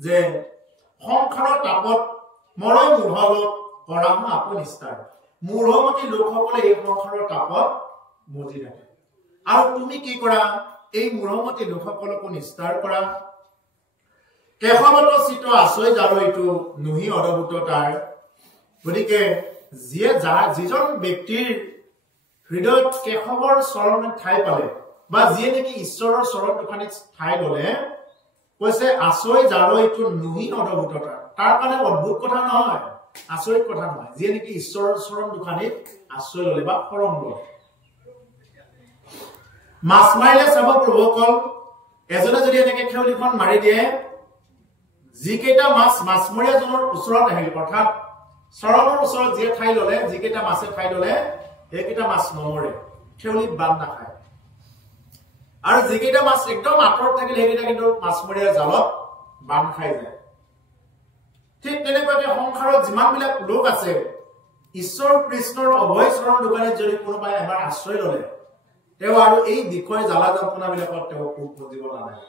যে সংসাৰৰ তাপত মৰৈ মূঢ় কৰা আপনিষ্ঠাৰ মূঢ়মতী লোকসকলে এই সংসাৰৰ তাপত মজি থাকে আৰু তুমি কি কৰা এই মূঢ়মতী লোকসকলকো নিস্তাৰ কৰা কেশৱত চিত আছৈ যাৰো এইটো নুহি অৰভূত তাৰ গতিকে যিজন ব্যক্তিৰ হৃদয়ত কেশৱৰ চৰণত ঠাই পালে বা যিয়ে নেকি ঈশ্বৰৰ চৰণ দুখানিত ঠাই ললে কৈছে আছৈ যাৰো এইটো নুহি অৰভূত তাৰ কাৰণে অদ্ভুত কথা নহয় আচৰিত কথা নহয় যিয়ে নেকি ঈশ্বৰৰ চৰণ দুখানিত আশ্ৰয় ললে বা শৰণ ললে মাছ মাৰিলে চাব প্ৰভুসকল এজনে যদি এনেকে খেউলিখন মাৰি দিয়ে যিকেইটা মাছমৰীয়াজনৰ ওচৰত আহিল অৰ্থাৎ চৰণৰ ওচৰত যিয়ে ঠাই ললে যিকেইটা মাছে ঠাই ললে সেইকেইটা মাছ নমৰে খেউলিত বান নাখায় আৰু যিকেইটা মাছ একদম আঁতৰত থাকিল সেইকেইটা কিন্তু মাছমৰীয়াৰ জালত বান খাই যায় ঠিক তেনেকুৱাকে সংসাৰত যিমানবিলাক লোক আছে ঈশ্বৰ কৃষ্ণৰ অভয় চৰণ দুখানিত যদি কোনোবাই এবাৰ আশ্ৰয় ললে তেওঁ আৰু এই বিষয় জ্বালা যন্ত্ৰণাবিলাকত তেওঁ খুব বুজিব নালাগে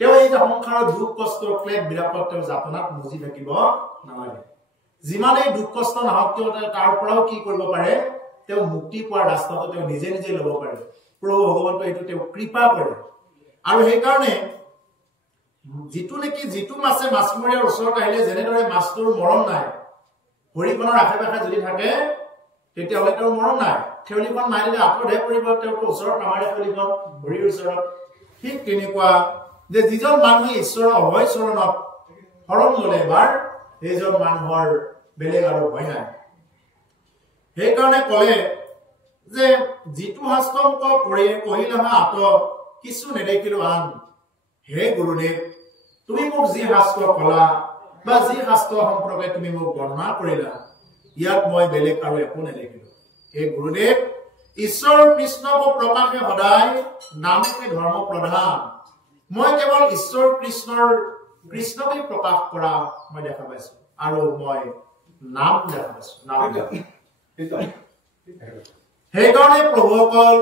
তেওঁ এই যে সংসাৰৰ দুখ কষ্ট ক্লেশ বিলাকত তেওঁ যাতনাত মজি থাকিব নালাগে যিমানেই দুখ কষ্ট নহওক কিয় তাৰ পৰাও কি কৰিব পাৰে তেওঁ মুক্তি পোৱাৰ ৰাস্তাটো তেওঁ নিজে নিজে ল'ব পাৰে প্ৰভু ভগৱন্ত এইটো তেওঁ কৃপা কৰে আৰু সেইকাৰণে যিটো মাছে মাছমৰীয়াৰ ওচৰত আহিলে যেনেদৰে মাছটোৰ মৰণ নাই ভৰিখনৰ আশে পাশে যদি থাকে তেতিয়াহ'লে তেওঁৰ মৰণ নাই খেউলিখন মাৰিলে আঁতৰহে পৰিব তেওঁতো ওচৰত নামাৰে খেউলিখন ভৰিৰ ওচৰত ঠিক তেনেকুৱা যে যিজন মানুহে ঈশ্বৰৰ অভয় চৰণত শৰণ ললে এবাৰ সেইজন মানুহৰ বেলেগ আৰু ভয় নাই সেইকাৰণে কলে যে যিটো শাস্ত্ৰক কহিলে আত কিছু নেদেখিলো আন হে গুৰুদেৱ তুমি মোক যি শাস্ত্ৰ কলা বা যি শাস্ত্ৰ সম্পৰ্কে তুমি মোক বৰ্ণনা কৰিলা ইয়াত মই বেলেগ আৰু একো নেদেখিলো হে গুৰুদেৱ ঈশ্বৰ কৃষ্ণক প্ৰকাশে সদায় নামকে ধৰ্ম প্ৰধান মই কেৱল ঈশ্বৰ কৃষ্ণকে প্ৰকাশ কৰা মই দেখা পাইছো আৰু মই নাম দেখা পাইছো সেইকাৰণে প্ৰভুসকল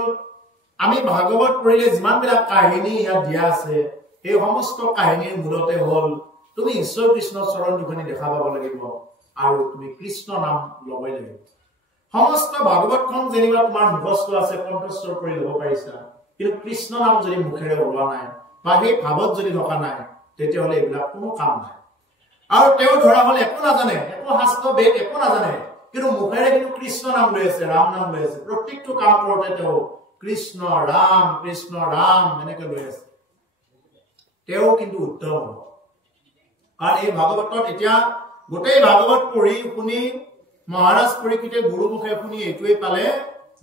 আমি ভাগৱত পঢ়িলে যিমানবিলাক কাহিনী ইয়াত দিয়া আছে এই সমস্ত কাহিনীৰ মূলতে হল তুমি ঈশ্বৰ কৃষ্ণৰ চৰণ দুখনি দেখা পাব লাগিব আৰু তুমি কৃষ্ণ নাম ল'বই লাগিব সমস্ত ভাগৱতখন যেনিবা তোমাৰ মুখস্থ আছে কণ্ঠস্থ কৰি ল'ব পাৰিছা কিন্তু কৃষ্ণ নাম যদি মুখেৰে ওলোৱা নাই বা সেই ভাৱত যদি থকা নাই তেতিয়াহ'লে এইবিলাক কোনো কাম নাই আৰু তেওঁ ধৰা হলে একো নাজানে একো শাস্ত্ৰ বেদ একো নাজানে কিন্তু মুখেৰে কিন্তু কৃষ্ণ নাম লৈ আছে ৰাম নাম লৈ আছে প্ৰত্যেকটো কাম কৰোঁতে তেওঁ কৃষ্ণ ৰাম এনেকৈ লৈ আছে তেওঁ কিন্তু উত্তম হ'ব কাৰণ এই ভাগৱতত এতিয়া গোটেই ভাগৱত পঢ়ি শুনি মহাৰাজ পৰীক্ষিতে গুৰুমুখে শুনি এইটোৱে পালে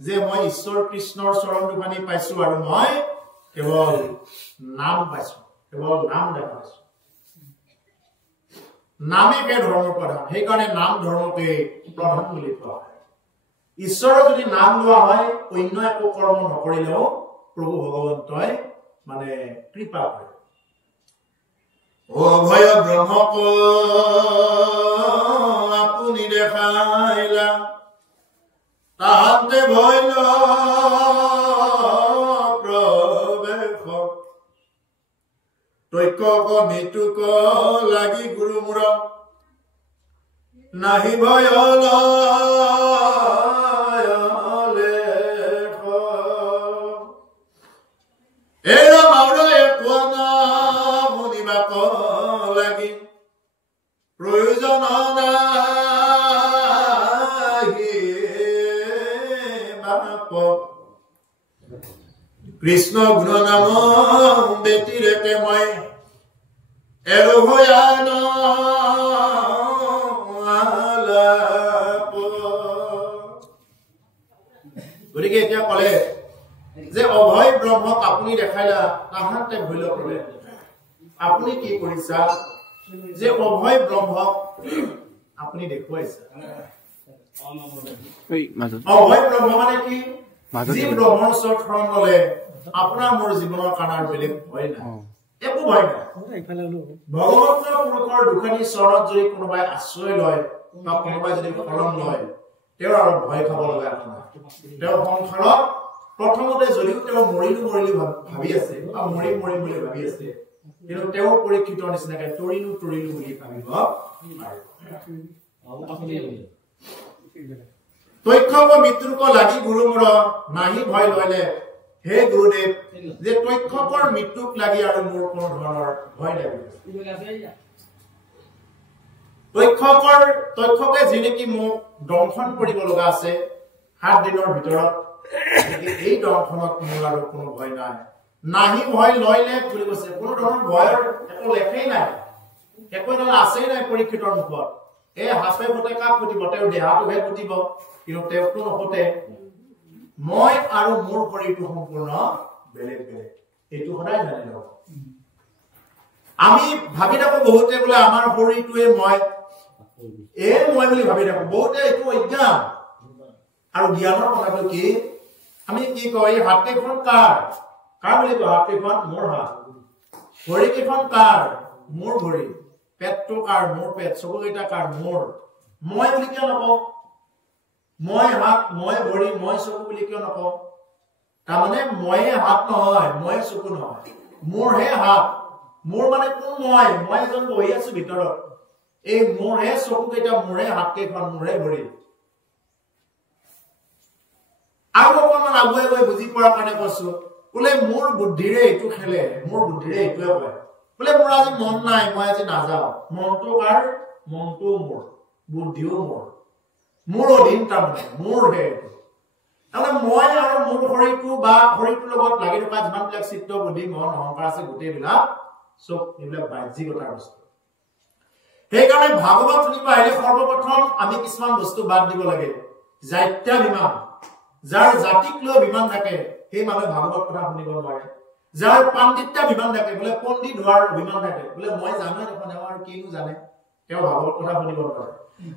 যে মই ঈশ্বৰ কৃষ্ণৰ চৰণ দুখানি পাইছো আৰু মই কেৱল নাম পাইছো কেৱল নাম দেখা পাইছো নামেকে ধৰ্ম প্ৰধান সেইকাৰণে নাম ধৰ্মকে প্ৰধান বুলি কোৱা হয় ঈশ্বৰৰ যদি নাম লোৱা হয় অন্য একো কৰ্ম নকৰিলেও প্ৰভু ভগৱন্তই মানে কৃপা কৰে অভয় ব্ৰহ্মক আপুনি দেখাইলা তাহাতে ভয় প্ৰবেশ তৈক্যক মৃত্যুক লাগি গুৰু মূৰ নাহি ভয় এৰা মাউৰাই কোৱা না শুনিবাক লাগি প্ৰয়োজন নাহি বাপ কৃষ্ণ গুণ নাম ব্যতিৰেকে মই এৰো ভয়া গতিকে এতিয়া কলে যে অভয় ব্ৰহ্মক আপুনি দেখাইলা তাহাতে ভৈল কৰে আপুনি কি কৰিছা যে অভয় ব্ৰহ্মক আপুনি দেখুৱাইছা অভয় ব্ৰহ্ম মানে কি যি ব্ৰহ্মৰ ওচৰত শৰণ ললে আপোনাৰ মোৰ জীৱনৰ কাৰণে বেলেগ ভয় নাই একো ভয় নাই ভগৱন্তৰ পুৰুষৰ দুখানি চৰণত যদি কোনোবাই আশ্ৰয় লয় বা কোনোবাই যদি শৰণ লয় তেওঁৰ আৰু ভয় খাব লগা নহয় তেওঁৰ সংসাৰত প্ৰথমতে যদিও তেওঁ মৰিলো ভাবি আছে বা মৰিম বুলি ভাবি আছে কিন্তু তেওঁ পৰীক্ষিতৰ নিচিনাকে তৰিলো বুলি ভাবিব তক্ষক মৃত্যুক লাগি গুৰুমৰ নাহি ভয় লয়লে হে গুৰুদেৱ যে তক্ষকৰ মৃত্যুক লাগি আৰু মোৰ কোনো ধৰণৰ ভয় লাগে তক্ষকে যেনেকি মোক দংশন কৰিব লগা আছে 7 দিনৰ ভিতৰত এই দংশনত মোৰ আৰু কোনো ভয় নাই নাহি ভয় লয়লে বুলি কৈছে কোনো ধৰণৰ ভয়ৰ একো লেখেই নাই একো এটা আছেই নাই পৰীক্ষিতৰ মুখত এই হাসে ফটে কাক ফুটিব তেওঁ দেহাটোহে ফুটিব কিন্তু তেওঁটো নফটে মই আৰু মোৰ শৰীৰটো সম্পূৰ্ণ বেলেগ বেলেগ এইটো সদায় জানি লওক আমি ভাবি থাকো বহুতে বোলে আমাৰ শৰীৰটোৱে মই বুলি ভাবি থাকো বহুতে এইটো অজ্ঞান আৰু জ্ঞানৰ কথাটো কি আমি কি কয় হাতকেইখন কাৰ বুলি কয় হাতকেইখন মোৰ হাত ভৰিকেইখন কাৰ মোৰ ভৰি পেটটো কাৰ মোৰ পেট চকুকেইটা কাৰ মোৰ মই বুলি কিয় নকওঁ মই হাত মই ভৰি মই চকু বুলি কিয় নকওঁ তাৰমানে মই হাত নহয় মই চকু নহয় মোৰহে হাত মোৰ মানে কোন মই এজন বহি আছো ভিতৰত এই মোৰহে চকুকেইটা মোৰহে হাতকেইখন মোৰহে ভৰি আৰু অকণমান আগুৱাই গৈ বুজি পোৱাৰ কাৰণে কৈছো বোলে মোৰ বুদ্ধিৰে এইটো খেলে মোৰ বুদ্ধিৰে এইটোৱে কয় বোলে মোৰ আজি মন নাই মই আজি নাযাওঁ মনটো কাৰ মনটো মোৰ বুদ্ধিও মোৰ অধীন তাৰমানে মোৰহে তাৰমানে মই আৰু মোৰ শৰীৰটো বা শৰীৰটোৰ লগত লাগি থকা যিমানবিলাক চিত্ত বুদ্ধি মন অহংকাৰ আছে গোটেইবিলাক চব এইবিলাক বাহ্যিকতাৰ বস্তু সেইকাৰণে ভাগৱত শুনিব আহিলে সৰ্বপ্ৰথম আমি কিছুমান বস্তু বাদ দিব লাগে জাত্যাভিমান যাৰ জাতিক লৈ বিমান থাকে সেই মানুহে ভাগৱত কথা শুনিব নোৱাৰে যাৰ পাণ্ডিত্যা বিমান থাকে বোলে পণ্ডিত হোৱাৰ বিমান থাকে বোলে মই জানোৱে দেখোন আৰু কিনো জানে তেওঁ ভাগৱত কথা শুনিব নোৱাৰে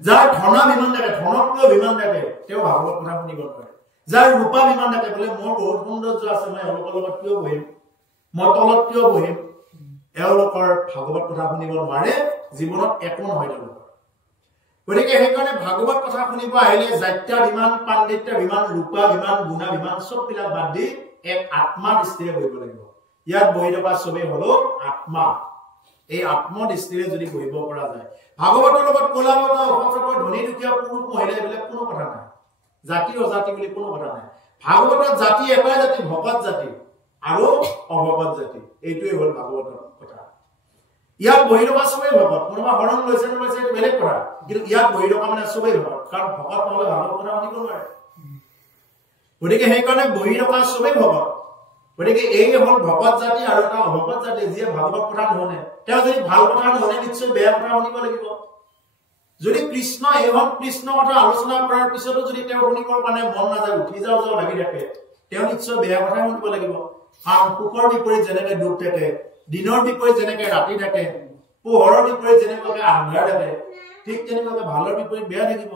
যাৰ ধনা বিমান থাকে ধনক লৈ বিমান থাকে তেওঁ ভাগৱত কথা শুনিব নোৱাৰে যাৰ ৰূপা বিমান থাকে বোলে মোৰ বহুত সৌন্দৰ্য আছে মই এওঁলোকৰ লগত কিয় বহিম মই তলত কিয় বহিম এওঁলোকৰ ভাগৱত কথা শুনিব নোৱাৰে জীৱনত একো নহয় তেওঁলোকৰ গতিকে সেইকাৰণে ভাগৱত কথা শুনিব আহিলে জাত্যাভিমান পাণ্ডিত্যাভিমান ৰূপাভিমান গুণাভিমান চববিলাক বাদ দি এক আত্মা দৃষ্টিৰে বহিব লাগিব ইয়াত বহি থকা চবেই হলো আত্মা এই আত্মদৃষ্টিৰে যদি বহিব পৰা যায় ভাগৱতৰ লগত কোলা বগা অসংখ্য ধনী দুখীয়া পুৰুষ মহিলা এইবিলাক কোনো কথা নাই জাতি অজাতি বুলি কোনো কথা নাই ভাগৱতত জাতি এটাই জাতি ভকত জাতি আৰু অভকত জাতি এইটোৱে হ'ল ভাগৱতৰ কথা ইয়াত বহি থকা চবেই ভকত কোনোবা হৰণ লৈছে এইটো বেলেগ কথা কিন্তু ইয়াত বহি থকা মানে চবেই ভকত কাৰণ ভকত নহলে ভাগৱত কথা শুনিব নোৱাৰে গতিকে সেইকাৰণে বহি থকা চবেই ভকত গতিকে এই হ'ল ভকত জাতি আৰু এটা অভকত জাতি যিয়ে ভাগৱত কথা নুশুনে তেওঁ যদি ভাল কথা নুশুনে নিশ্চয় বেয়া কথা শুনিব লাগিব যদি কৃষ্ণ এইখন কৃষ্ণ কথা আলোচনা কৰাৰ পিছতো যদি তেওঁ শুনিবৰ কাৰণে মন নাযায় উঠি যাওঁ লাগি থাকে তেওঁ নিশ্চয় বেয়া কথা শুনিব লাগিব কাৰণ সুখৰ বিপৰীত যেনেকে দুখ থাকে দিনৰ বিপৰীত যেনেকে ৰাতি থাকে পোহৰৰ বিপৰীত যেনেকৈ আন্ধাৰ থাকে ঠিক তেনেকৈ ভালৰ বিপৰীত বেয়া থাকিব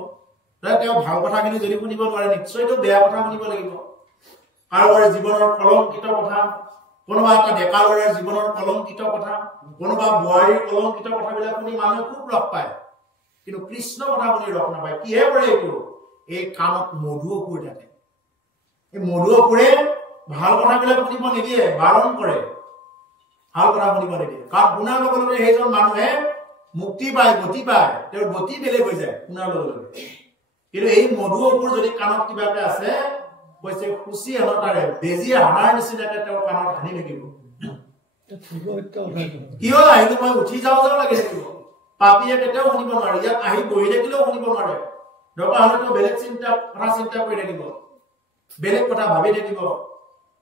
তেওঁ ভাল কথাখিনি যদি শুনিব নোৱাৰে নিশ্চয়তো বেয়া কথা শুনিব লাগিব কাৰোবাৰ জীৱনৰ কলংকিত কথা কোনোবা এটা ডেকা ল'ৰাৰ জীৱনৰ কলংকিত কথা কোনোবা বোৱাৰীৰ কলংকিত কথাবিলাক শুনি মানুহে খুব ৰস পায় কিন্তু কৃষ্ণ কথা শুনি ৰস নাপায় কিহে কৰে এইটো এই কাণত মধু অসুৰ থাকে এই মধু অসুৰে ভাল কথাবিলাক শুনিব নিদিয়ে বাৰণ কৰে ভাল কথা শুনিব নিদিয়ে কাৰণ শুনাৰ লগে লগে সেইজন মানুহে মুক্তি পায় গতি পায় তেওঁৰ গতি বেলেগ হৈ যায় শুনাৰ লগে লগে কিন্তু এই মধু অসুৰ যদি কাণত কিবাকে আছে কৈছে খুচি হলতাৰে বেজি হানাৰ নিচিনাকে তেওঁৰ কাণত হানি থাকিব কিয় আহিলো মই উঠি যাওঁ লাগি থাকিব পাপিয়ে কেতিয়াও শুনিব নোৱাৰে ইয়াত আহি বহি থাকিলেও শুনিব নোৱাৰে দৰকাৰ হলে তেওঁ বেলেগ কথা চিন্তা কৰি থাকিব বেলেগ কথা ভাবি থাকিব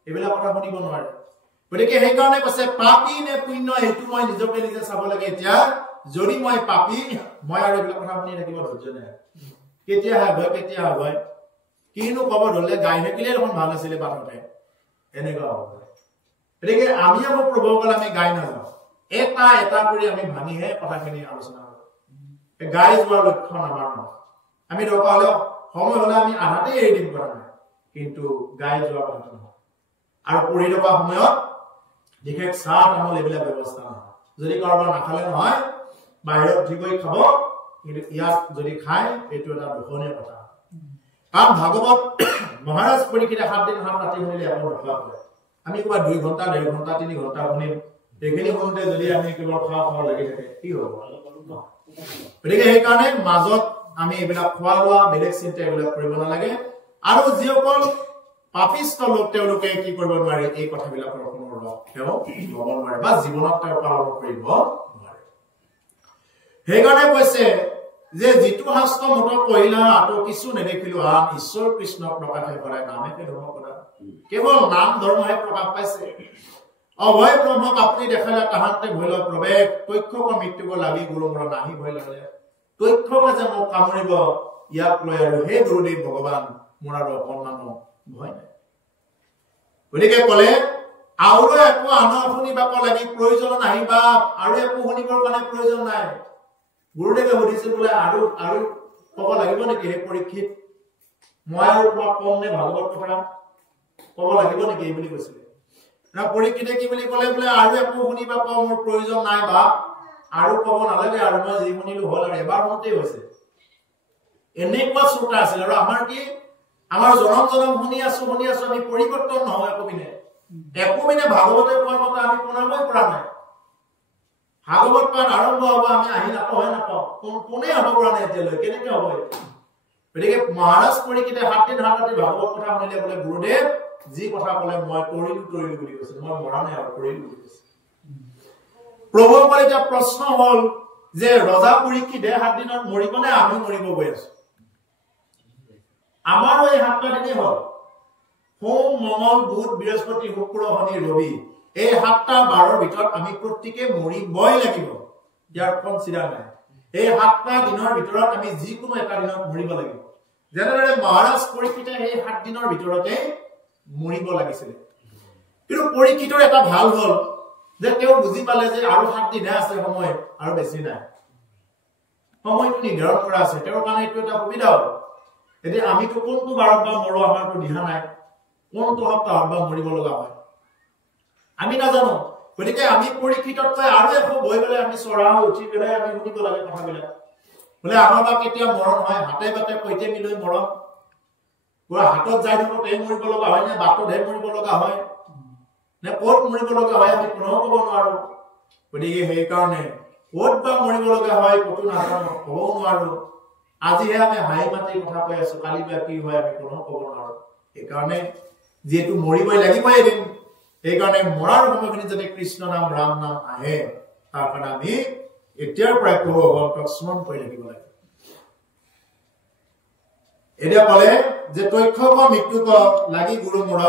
এইবিলাক কথা শুনিব নোৱাৰে গতিকে সেইকাৰণে কৈছে পাপী নে পুণ্য এইটো মই নিজকে নিজে চাব লাগে এতিয়া যদি মই পাপী মই আৰু এইবিলাক কথা শুনি থাকিব ধৈৰ্য নাই কেতিয়া হয় কিনো কব ধৰিলে গাই থাকিলে দেখোন ভাল আছিলে বাটতে এনেকুৱা হ'ব গতিকে আমি আকৌ প্ৰভুসকল আমি গাই নাযাওঁ এটা কৰি আমি ভাঙিহে কথাখিনি আলোচনা কৰোঁ গাই যোৱাৰ লক্ষণ আমাৰ নহয় আমি দৰকাৰ হলে সময় হলে আমি আধাতে এৰি দিম কৰা নাই কিন্তু গাই যোৱাৰ কথা নহয় আৰু পঢ়ি থকা সময়ত বিশেষ চাহ তামোল এইবিলাক ব্যৱস্থা নহয় যদি কাৰোবাৰ নাখালে নহয় বাহিৰত উঠি গৈ খাব কিন্তু ইয়াত যদি খায় এইটো এটা দোষণীয় কথা কাৰণ ভাগৱত মহাৰাজ পৰীক্ষিতে 7 দিন 7 ৰাতি শুনিলে আকৌ ৰখা হয় আমি ক'ৰবাত 2 ঘণ্টা 1.5 ঘণ্টা 3 ঘণ্টা শুনিম এইখিনি শুনতে যদি আমি কেৱল খাওঁ লাগি থাকে কি হ'ব গতিকে সেইকাৰণে মাজত আমি এইবিলাক খোৱা লোৱা বেলেগ চিন্তা এইবিলাক কৰিব নালাগে আৰু যিসকল পাপিষ্ট লোক তেওঁলোকে কি কৰিব নোৱাৰে এই কথাবিলাকৰ কোনো ৰস তেওঁ ল'ব নোৱাৰে বা জীৱনত তেওঁ পালন কৰিব নোৱাৰে সেইকাৰণে কৈছে যে যিটো শাস্ত্ৰ মত কহিলা আটো কিছু নেদেখিলো আন ঈশ্বৰ কৃষ্ণক প্ৰকাশে কৰে নামেকে ধৰ্ম কৰা কেৱল নাম ধৰ্মহে প্ৰকাশ পাইছে অভয় ব্ৰহ্মক আপুনি দেখালে তাহাঁতে ভয় লয় প্ৰৱেশ তক্ষকৰ মৃত্যুক লাগি গুৰু মোৰ নাহি ভয় লাগে তক্ষকে যে মোক কামুৰিব ইয়াক লৈ আৰু হে গুৰুদেৱ ভগৱান মোৰ আৰু অকণমানো ভয় নাই গতিকে ক'লে আৰু একো আনৰ শুনিবাক লাগি প্ৰয়োজন নাই বা আৰু একো শুনিবৰ কাৰণে প্ৰয়োজন নাই গুৰুদেৱে সুধিছিল বোলে আৰু ক'ব লাগিব নেকি হে পৰীক্ষিত মই আৰু তোমাক কম নে ভাগৱত কথা ক'ব লাগিব নেকি এই বুলি কৈছিলে না পৰীক্ষিতে কি বুলি ক'লে বোলে আৰু একো শুনিবা পাওঁ মোৰ প্ৰয়োজন নাই বা আৰু ক'ব নালাগে আৰু মই যি শুনিলো হ'ল আৰু এবাৰ হওঁতেই হৈছে এনেকুৱা শ্ৰোতা আছিল আৰু আমাৰ কি আমাৰ জনম শুনি আছো আমি পৰিৱৰ্তন নহয় একোবিনে ভাগৱতে কোৱাৰ মতে আমি শুনাবই পৰা নাই ভাগৱত পাঠ আৰম্ভ হ'ব আমি আহি নাপাওঁ কোনে হ'ব পৰা নাই এতিয়ালৈ কেনেকে হ'ব গতিকে মহাৰাজ পৰীক্ষিতে 7 দিন ভাগৱত কথা শুনিলে বোলে গুৰুদেৱ যি কথা ক'লে মই কৰিলো বুলি কৈছে মই মৰা নাই আৰু কৰিলো বুলি কৈছে প্ৰভুৰ পৰা এটা প্ৰশ্ন হ'ল যে ৰজা পৰীক্ষিতে 7 দিনত মৰিবনে আমি মৰিব গৈ আছো আমাৰো এই 7টা দিনেই হ'ল সোম মঙ্গল বুধ বৃহস্পতি শুক্ৰ শনি ৰবি এই 7টা বাৰৰ ভিতৰত আমি প্ৰত্যেকে মৰিবই লাগিব ইয়াৰ কনচিডাৰ নাই এই 7টা দিনৰ ভিতৰত আমি যিকোনো এটা দিনত মৰিব লাগিব যেনেদৰে মহাৰাজ পৰীক্ষিতে এই 7 দিনৰ ভিতৰতে মৰিব লাগিছিল কিন্তু পৰীক্ষিতৰ এটা ভাল হ'ল যে তেওঁ বুজি পালে যে আৰু 7 দিন আছে সময় আৰু বেছি নাই সময়টো নিৰ্ধাৰণ কৰা আছে তেওঁৰ কাৰণে এইটো এটা সুবিধা হ'ল এতিয়া আমিতো কোনটো বাৰত বা মৰো আমাৰটো দিহা নাই কোনটো সপ্তাহত বা মৰিব লগা হয় আমি নাজানো গতিকে আমি পৰীক্ষিততকৈ আৰু একো বৈ গ'লে আমি চৰা উঠি পেলাই আমি শুনিব লাগে কথাবিলাক বোলে আমাৰ বা কেতিয়া মৰণ হয় হাতে বাটে কৈতে মিলৈ মৰণ পুৰা হাতত যাই থাকোঁতে মৰিব লগা হয় নে বাটতহে মৰিব লগা হয় নে ক'ত মৰিব লগা হয় আমি কোনেও ক'ব নোৱাৰো গতিকে সেইকাৰণে ক'ত বা মৰিব লগা হয় ক'তো নাজানো ক'বও নোৱাৰো আজিহে আমি হাই মাতি কথা কৈ আছো কালি বা কি হয় আমি কোনেও ক'ব নোৱাৰো সেইকাৰণে যেহেতু মৰিবই লাগিবই এদিন সেইকাৰণে মৰাৰ সময়খিনি যাতে কৃষ্ণ নাম ৰাম নাম আহে তাৰ কাৰণে আমি এতিয়াৰ পৰাই প্ৰভু ভগৱন্তক স্মৰণ কৰি থাকিব লাগে এতিয়া ক'লে যে তক্ষক মৃত্যুক লাগি গুৰু মোৰ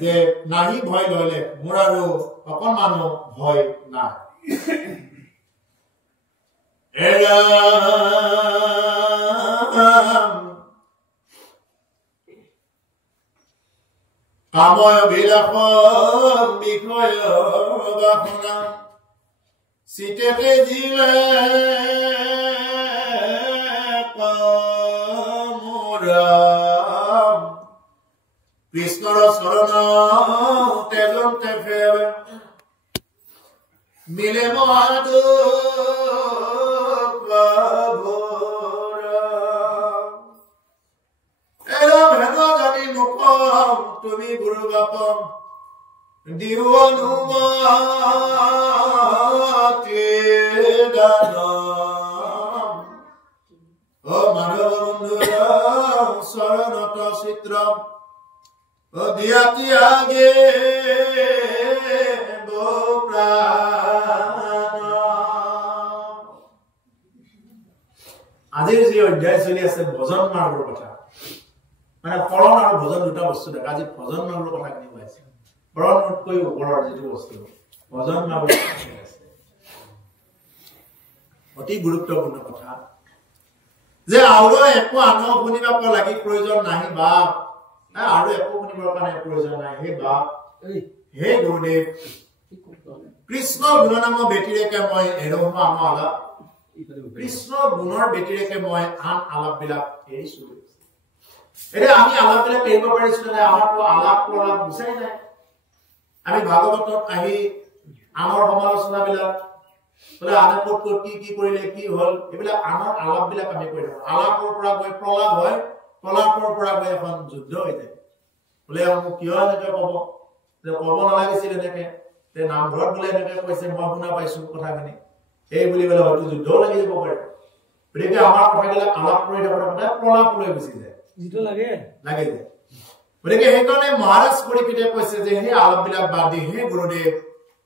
যে নাহি ভয় ললে মোৰ আৰু অকণমানো ভয় নাই কাময় বিলাস বিষয় বাসনা চিতেতে জিলে কামুৰাম কৃষ্ণৰ চৰণ তেজন তেফে মিলে মহাদু তুমি গুৰু বাপম দিও অনুমতি দানম ও মানৱ বন্ধুৰ চৰণত চিত্ৰম ও দিয়াতি আগে আজিৰ যি অধ্যায় চলি আছে ভজন মাৰ্গৰ কথা মানে পৰণ আৰু ভজন দুটা বস্তু দেখা আজি ভজন মাৰ্গৰ কথা কিনি পাইছে পৰণতকৈ ওপৰৰ যিটো বস্তু ভজন মাৰ্গৰ অতি গুৰুত্বপূৰ্ণ কথা যে আৰু একো আনৰ শুনিব লাগি প্ৰয়োজন নাই বা আৰু একো শুনিবৰ কাৰণে প্ৰয়োজন নাই হে বা হে গুৰুদেৱ কৃষ্ণ গুণনাম বেটিৰেকে মই এৰহম আলাপ কৃষ্ণ গুণৰ বেটিৰেকে মই আন আলাপবিলাক এৰিছো এতিয়া আমি আলাপবিলাক এৰিব পাৰিছো নে আমাৰতো আলাপ প্ৰলাপ বিচাৰি নাই আমি ভাগৱতত আহি আনৰ সমালোচনাবিলাক বোলে আনে ক'ত কি কৰিলে কি হ'ল এইবিলাক আনৰ আলাপবিলাক আমি কৰি থাকোঁ আলাপৰ পৰা গৈ প্ৰলাপ হয় প্ৰলাপৰ পৰা গৈ এখন যুদ্ধ হৈ যায় বোলে মোক কিয় এনেকে ক'ব যে ক'ব নালাগিছিল এনেকে তে নামঘৰত বোলে এনেকে কৈছে মই শুনা পাইছো কথাখিনি এই বুলি বোলে হয়তো যুদ্ধ লাগি যাব পাৰে গতিকে আমাৰ কথাবিলাক আলাপ কৰি থাকোঁতে প্ৰলাপ লৈ গুচি যায় যিটো লাগে যায় গতিকে সেইকাৰণে মহাৰাজ পৰিপিতে কৈছে যে সেই আলাপবিলাক বাদ দি হে গুৰুদেৱ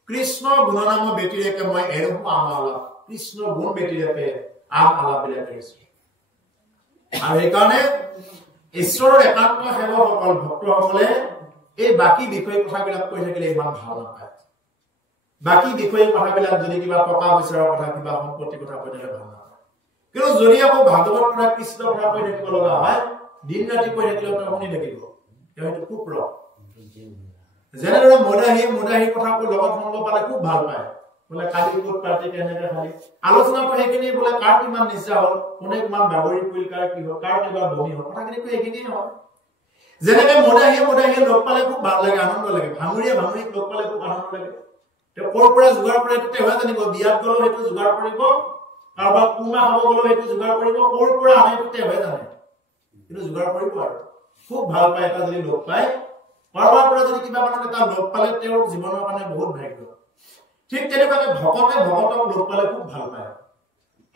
কৃষ্ণ গুণনাম ব্যতিৰেকে মই এৰো আম আলাপ কৃষ্ণ গুণ ব্যতিৰেকে আম আলাপবিলাক এৰিছো আৰু সেইকাৰণে ঈশ্বৰৰ একান্ত সেৱকসকল ভক্তসকলে এই বাকী বিষয় কথাবিলাক কৈ থাকিলে ইমান ভাল নাপায় বাকী বিষয় কথাবিলাক যদি কিবা টকা পইচাৰ কথা কিবা সম্পত্তি কথা কৈ থাকিলে ভাল নাপায় কিন্তু যদি আকৌ ভাগৱত কথা কৃষ্ণ কথা কৈ থাকিব লগা হয় দিন ৰাতি কৈ থাকিলেও তেওঁ শুনি থাকিব তেওঁ সেইটো খুব প্ৰিয় যেনেদৰে মদাহী কথাকৈ লগত সংগ পালে খুব ভাল পায় বোলে কালি ক'ত পাৰ্টি কেনেকে খালি আলোচনাটো সেইখিনি বোলে কাৰ কিমান নিচা হ'ল কোনে কিমান বাগৰি পৰিল কাৰ কি হ'ল কাৰ কিবা বমি হ'ল কথাখিনি এইখিনিয়ে হয় যেনেকে মদাহীয়ে লগ পালে খুব ভাল লাগে আনন্দ লাগে ভাঙুৰিয়ে লগ পালে খুব আনন্দ লাগে তেওঁ ক'ৰ পৰা যোগাৰ কৰে তেওঁহে জানিব বিয়াত গ'লেও সেইটো যোগাৰ কৰিব কাৰোবাৰ কুমা খাব গ'লেও সেইটো যোগাৰ কৰিব ক'ৰ পৰা আনে সেইটো তেওঁহে জানে কিন্তু যোগাৰ কৰিব আৰু খুব ভাল পায় এটা যদি লগ পায় কাৰোবাৰ পৰা যদি কিবা কাৰণে এটা লগ পালে তেওঁৰ জীৱনৰ কাৰণে বহুত ভাগ্য ঠিক তেনেকুৱাকে ভকতে ভকতক লগ পালে খুব ভাল পায়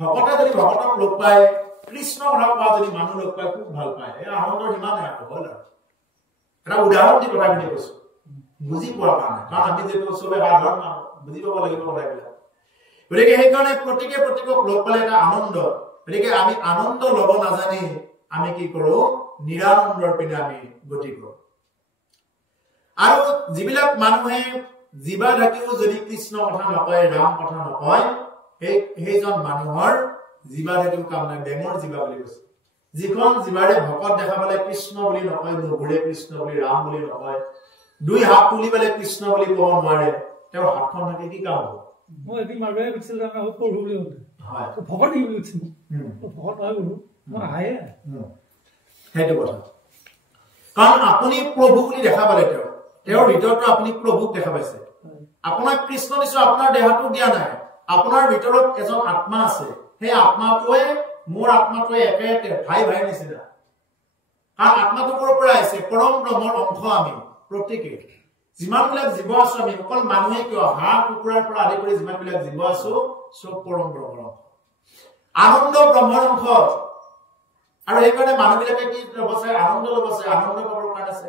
ভকতে যদি ভকতক লগ পায় কৃষ্ণ কথা কোৱা যদি মানুহ লগ পায় খুব ভাল পায় এই আনন্দৰ সিমানে আৰু হ'ল আৰু এটা উদাহৰণ দি কথাখিনি কৈছো বুজি পোৱাৰ কাৰণে কাৰণ আমি যিহেতু চবে সাধাৰণ মানুহ বুজি পাব লাগিব কথাবিলাক গতিকে সেইকাৰণে প্ৰত্যেকক লগ পালে এটা আনন্দ গতিকে আমি আনন্দ ল'ব নাজানি আমি কি কৰো নিৰানন্দৰ পিনে আমি গতি কৰো আৰু যিবিলাক মানুহে জীৱা থাকিও যদি কৃষ্ণ কথা নকয় ৰাম কথা নকয় সেইজন মানুহৰ জীৱা থাকিও কাম নাই বেঙৰ জীৱা বুলি কৈছে যিখন জীৱাৰে ভকত দেখা পালে কৃষ্ণ বুলি নকয় নুঘূৰে কৃষ্ণ বুলি ৰাম বুলি নকয় দুই হাত তুলি পেলাই কৃষ্ণ বুলি ক'ব নোৱাৰে তেওঁৰ হাতখন থাকে কি কাম হ'ব মই এদিন মাৰুৱাই কৈছিল আমি বহুত পঢ়ো বুলি ক'লে হয় ভকত কি বুলি কৈছিল ভকত হয় বোলো মই আহে সেইটো কথা কাৰণ আপুনি প্ৰভু বুলি দেখা পালে তেওঁৰ ভিতৰতো আপুনি প্ৰভুক দেখা পাইছে আপোনাক কৃষ্ণ নিশ্চয় আপোনাৰ দেহাটো দিয়া নাই আপোনাৰ ভিতৰত এজন আত্মা আছে সেই আত্মাটোৱে মোৰ আত্মাটোৱে একে ভাই নিচিনা কাৰণ আত্মাটো ক'ৰ পৰা আহিছে পৰম ব্ৰহ্মৰ অংশ আমি প্ৰত্যেকে যিমানবিলাক জীৱ আছো আমি অকল মানুহে কিয় হাঁহ কুকুৰাৰ পৰা আদি কৰি যিমানবিলাক জীৱ আছো চব পৰম ব্ৰহ্মৰ অংশ আনন্দ ব্ৰহ্মৰ অংশ আৰু সেইকাৰণে মানুহবিলাকে কি ল'ব চাই আনন্দ ল'ব চাই আনন্দ পাবৰ কাৰণে আছে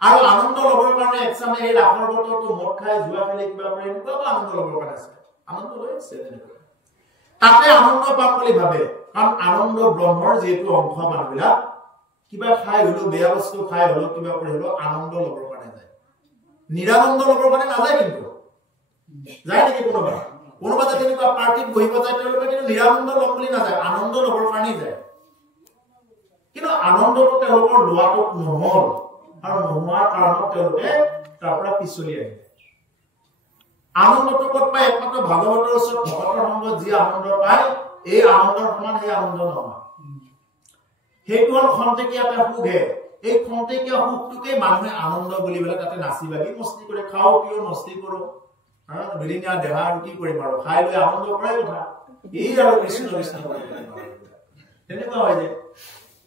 আৰু আনন্দ ল'বৰ কাৰণে একচামে এই ৰাসৰ বতৰটো মদ খাই জুৱা খেলি কিবা কৰি এনেকুৱাও আনন্দ ল'বৰ কাৰণে আছে আনন্দ লৈ আছে তেনেকুৱা তাতে আনন্দ পাম বুলি ভাবে কাৰণ আনন্দ ব্ৰহ্মৰ যিহেতু অংশ মানুহবিলাক কিবা খাই হলেও বেয়া বস্তু খাই হলেও কিবা কৰি হলেও আনন্দ ল'বৰ কাৰণে যায় নিৰানন্দ ল'বৰ কাৰণে নাযায় কিন্তু যায় নেকি কোনোবা যে তেনেকুৱা পাৰ্টিত বহিব যায় তেওঁলোকে কিন্তু নিৰানন্দ ল'ম বুলি নাযায় আনন্দ ল'বৰ কাৰণেই যায় কিন্তু আনন্দটো তেওঁলোকৰ লোৱাটো নহল আৰু নোহোৱাৰ কাৰণত তেওঁলোকে তাৰ পৰা পিছলি আহিলে আনন্দটো ক'ত পায় একমাত্ৰ ভাগৱতৰ ওচৰত ভকতৰ সংগত যি আনন্দ পায় এই আনন্দৰ সমান সেই আনন্দ নহয় সেইটো হ'ল খন্তেকীয়া এটা সুখহে এই খন্তেকীয়া সুখটোকে মানুহে আনন্দ বুলি পেলাই তাতে নাচি বাগি মস্তি কৰে খাওঁ কিয় মস্তি কৰো দুদিনীয়া দেহা আৰু কি কৰিম আৰু খাই লৈ আনন্দ কৰাই কথা এই আৰু কৃষ্ণ কৃষ্ণ তেনেকুৱা হয় যে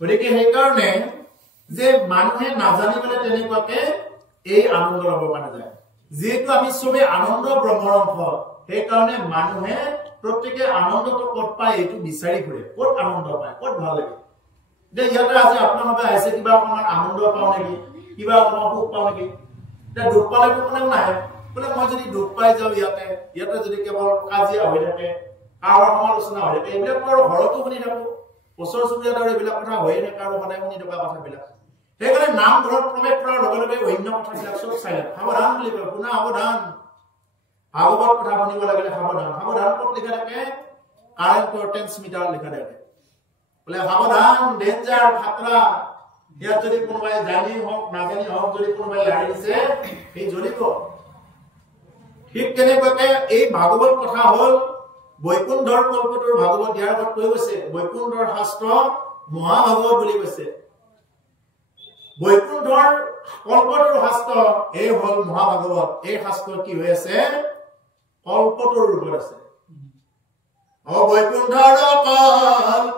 গতিকে সেইকাৰণে যে মানুহে নাজানি পেলাই তেনেকুৱাকে এই আনন্দ ল'ব পৰা যায় যেহেতু আমি চবে আনন্দ ব্ৰহ্মৰ অংশ সেইকাৰণে মানুহে প্ৰত্যেকে আনন্দটো ক'ত পায় এইটো বিচাৰি ফুৰে ক'ত আনন্দ পায় ক'ত ভাল লাগে যে ইয়াতে আজি আপোনালোকে আহিছে কিবা অকণমান আনন্দ পাওঁ নেকি কিবা অকণমান সুখ পাওঁ নেকি এতিয়া দুখ পালেতো কোনেও নাহে বোলে মই যদি দুখ পাই যাওঁ ইয়াতে যদি কেৱল কাজিয়া হৈ থাকে কাৰোবাৰ সমালোচনা হৈ থাকে এইবিলাক মই ঘৰতো শুনি থাকো ওচৰ চুবুৰীয়াত আৰু এইবিলাক কথা হৈয়ে থাকে আৰু সদায় শুনি থকা কথাবিলাক সেইকাৰণে নামঘৰত প্ৰৱেশ কৰাৰ লগে লগে অন্য কথাবিলাক চব চাই সাৱধান বুলি কয় শুনা সাৱধান ভাগৱত কথা শুনিব লাগিলে সাৱধান ক'ত লিখা থাকে কাৰেণ্ট ট্ৰেন্সমিটাৰ লিখা থাকে বোলে সাৱধান ডেঞ্জাৰ খাতৰা ইয়াত যদি কোনোবাই জানি হওক নাজানি হওক যদি কোনোবাই লাৰি দিছে সেই জ্বলিব ঠিক তেনেকুৱাকে এই ভাগৱত কথা হ'ল বৈকুণ্ঠৰ কল্পটোৰ ভাগৱত ইয়াৰ আগত কৈ গৈছে বৈকুণ্ঠৰ শাস্ত্ৰ মহাভাগৱত বুলি কৈছে বৈকুণ্ঠৰ কল্পটোৰ শাস্ত্ৰ এই হ'ল মহাভাগৱত এই শাস্ত্ৰ কি হৈ আছে কল্পটোৰ ৰূপত আছে বৈকুণ্ঠৰ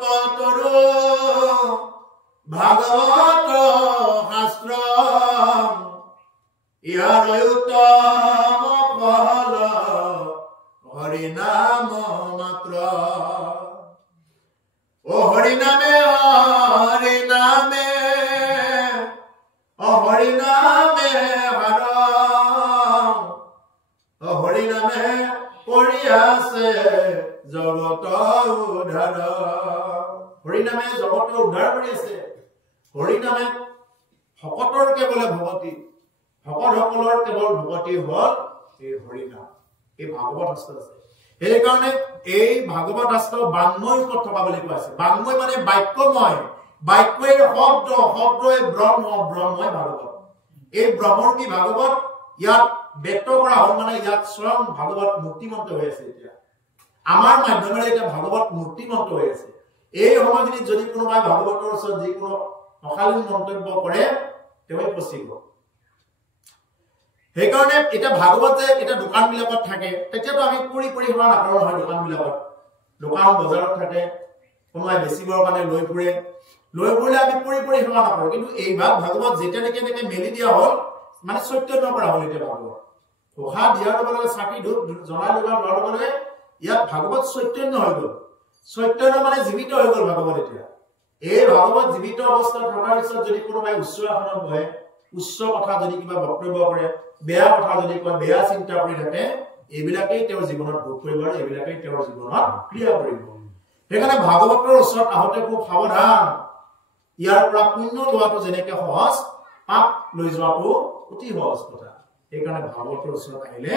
কল্পটোৰ ভাগৱত শাস্ত্ৰ ইয়াৰ উত্তম হৰি নামে হৰি নামে হৰ হৰি নামে কৰি আছে জগত উদ্ধাৰ হৰি নামে জগত উদ্ধাৰ কৰি আছে হৰি নামে ভকতৰ কেৱল ভগতি ভকতসকলৰ কেৱল ভগতি হল এই হৰি নাম এই ভাগৱত শাস্ত্ৰত আছে সেইকাৰণে এই ভাগৱত শাস্ত্ৰ বাংময় ওপৰত থকা বুলি কোৱা আছে বাংময় মানে বাক্যময় বাক্যৰ শব্দই ব্ৰহ্মই ভাগৱত এই ব্ৰহ্মৰ কি ভাগৱত ইয়াত ব্যক্ত কৰা হল মানে ইয়াত স্বয়ং ভাগৱত মূৰ্তিমন্ত হৈ আছে এতিয়া আমাৰ মাধ্যমেৰে এটা ভাগৱত মূৰ্তিমন্ত হৈ আছে এই সময়খিনিত যদি কোনোবাই ভাগৱতৰ ওচৰত যিকোনো অশালীন মন্তব্য কৰে তেওঁ ফচিব সেইকাৰণে এটা ভাগৱত যে এটা দোকান বিলাকত থাকে তেতিয়াতো আমি পৰি হোৱা নাপাৰো নহয় দোকান বিলাকত দোকান বজাৰত থাকে কোনোবাই বেচিবৰ কাৰণে লৈ ফুৰিলে আমি পৰি হোৱা নাপাৰো কিন্তু এই ভাগৱত যেতিয়া নেকি মেলি দিয়া হল মানে চৈতন্য কৰা হল এতিয়া ভাগৱত ঘোষা দিয়াৰ লগে লগে চাকি ধূপ জ্বলাই লোৱাৰ লগে লগে ইয়াত ভাগৱত চৈতন্য হৈ গল চৈতন্য মানে জীৱিত হৈ গল ভাগৱত এতিয়া এই ভাগৱত জীৱিত অৱস্থাত থকাৰ পিছত যদি কোনোবাই উচ্চ আসনত বহে উচ্চ কথা যদি কিবা বক্তব্য কৰে বেয়া কথা যদি কয় বেয়া চিন্তা কৰি থাকে এইবিলাকেই তেওঁৰ জীৱনত ভোগ কৰিব আৰু এইবিলাকেই তেওঁৰ জীৱনত ক্ৰিয়া কৰিব সেইকাৰণে ভাগৱতৰ ওচৰত আহোঁতে খুব সাৱধান ইয়াৰ পৰা পুণ্য লোৱাটো যেনেকে সহজ পাপ লৈ যোৱাটো অতি সহজ কথা সেইকাৰণে ভাগৱতৰ ওচৰত আহিলে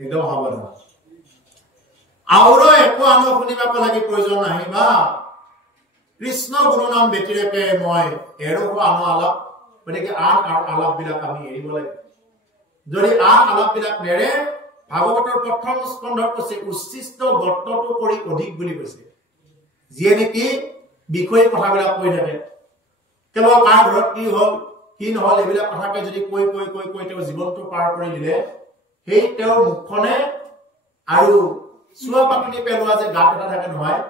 একদম সাৱধান আৰু একো আন শুনিবাক লাগি প্ৰয়োজন নাই বা কৃষ্ণ গুৰু নাম ব্যতিৰেকে মই এৰো আন আলাপ গতিকে আন আলাপ বিলাক আমি এৰিব লাগে যদি আন আলাপ বিলাক নেৰে ভাগৱতৰ প্ৰথম স্কন্ধত কৈছে উচ্ছিষ্ট গৰ্তটো কৰি অধিক বুলি কৈছে যিয়ে নেকি বিষয় কথাবিলাক কৈ থাকে কেৱল কাৰ ঘৰত কি হল কি নহল এইবিলাক কথাকে যদি কৈ তেওঁ জীৱনটো পাৰ কৰি দিলে সেই তেওঁৰ মুখখনে আৰু চুৱা পাতনি পেলোৱা যে গাঁত এটা থাকে নহয়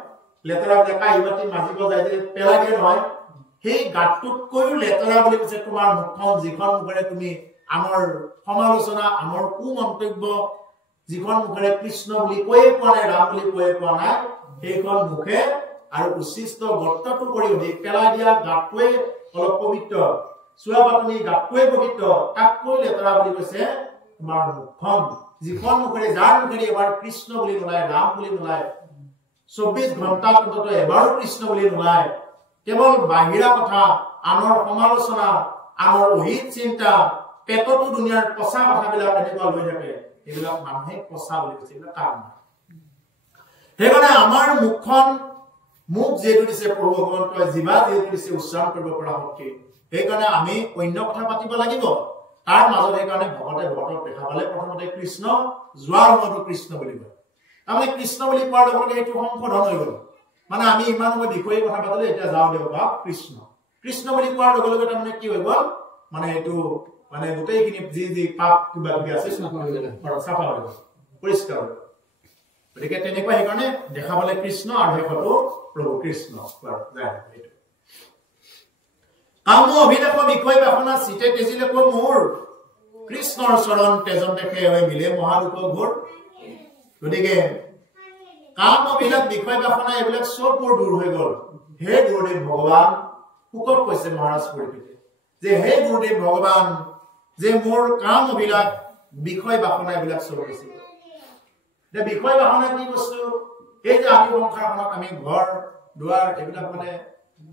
লেতেৰা বিলাক কাঁহী মাজিব যায় যে পেলাই দিয়ে নহয় সেই গাঁতটোতকৈও লেতেৰা বুলি কৈছে তোমাৰ মুখখন যিখন মুখেৰে তুমি আমাৰ সমালোচনা আমাৰ কুমন্তব্য যিখন মুখেৰে কৃষ্ণ বুলি কৈয়ে পোৱা নাই ৰাম বুলি কৈয়ে পোৱা নাই সেইখন মুখে আৰু উচ্ছিষ্ট গৰ্তটো কৰি অধিক পেলাই দিয়া গাঁতটোৱে অলপ পবিত্ৰ চুৱা পাতনি গাঁতটোৱে পবিত্ৰ তাতকৈ লেতেৰা বুলি কৈছে তোমাৰ মুখখন যিখন মুখেৰে যাৰ মুখেৰে এবাৰ কৃষ্ণ বুলি নোলায় ৰাম বুলি নোলায় 24 ঘণ্টা অন্তত এবাৰো কৃষ্ণ বুলি নোলায় কেৱল বাহিৰা কথা আনৰ সমালোচনা আনৰ অহিত চিন্তা পেটতো দুনিয়াৰ পচা কথাবিলাক এনেকুৱা লৈ থাকে এইবিলাক মানুহে পচা বুলি কৈছে এইবিলাক কাম সেইকাৰণে আমাৰ মুখখন মুখ যিহেতু দিছে প্ৰভু ভগৱন্তই জিভা যিহেতু দিছে উচ্চাৰণ কৰিব পৰা শক্তি সেইকাৰণে আমি অন্য কথা পাতিব লাগিব তাৰ মাজত সেইকাৰণে ভগতক দেখা পালে প্ৰথমতে কৃষ্ণ যোৱাৰ সময়তো কৃষ্ণ বুলি কয় তাৰমানে কৃষ্ণ বুলি কোৱাৰ লগে লগে এইটো সংশোধন হৈ গল মানে আমি ইমান সময় বিষয়ে কথা পাতিলে এতিয়া যাওঁ দেও বা কৃষ্ণ বুলি কোৱাৰ লগে লগে তাৰমানে কি হৈ গল মানে এইটো মানে গোটেইখিনি যি পাপ কিবা কিবি আছে চাফা হৈ গল পৰিষ্কাৰ হৈ গল গতিকে তেনেকুৱা সেইকাৰণে দেখা পালে কৃষ্ণ আৰু শেষতো প্ৰভু কৃষ্ণ কাম অভিলেখ বিষয় বাসনা চিতে তেজিলেকো মোৰ কৃষ্ণৰ চৰণ তেজন দেখে হৈ মিলে মহাদুখ ঘোৰ গতিকে কাম অভিলেখ বিষয় বাসনা এইবিলাক চব মোৰ দূৰ হৈ গল হে গুৰুদেৱ ভগৱান শুকত কৈছে মহাৰাজ পৰিপিতে যে হে গুৰুদেৱ ভগৱান যে মোৰ কাম অভিলেখ বিষয় বাসনা এইবিলাক চব গৈছে যে বিষয় বাসনা কি বস্তু এই যে আমি সংসাৰখনত আমি ঘৰ দুৱাৰ এইবিলাক মানে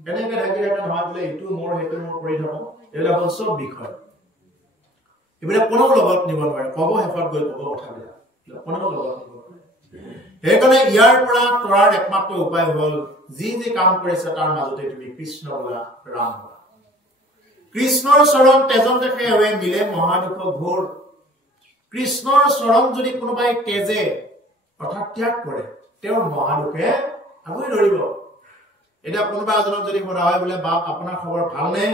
কেনেকে থাকিলে নহয় বোলে এইটো মোৰ সেইটো মোৰ কৰি থাকো এইবিলাক চব বিষয় এইবিলাক কোনো লগত নিব নোৱাৰে কব শেষত গৈ কব কথাবিলাক কোনো লগত নিব নোৱাৰে সেইকাৰণে ইয়াৰ পৰা তৰাৰ একমাত্ৰ উপায় হল যি কাম কৰিছে তাৰ মাজতে তুমি কৃষ্ণ বোলা ৰাম বোলা কৃষ্ণৰ চৰণ তেজন দেখে হৈ মিলে মহাদুখ ঘোৰ কৃষ্ণৰ চৰণ যদি কোনোবাই তেজে অৰ্থাৎ ত্যাগ কৰে তেওঁৰ মহাদুখে আগুৰি ধৰিব এটা কোনোবা এজনক যদি সোধা হয় বোলে বাপ আপোনাৰ খবৰ ভালনে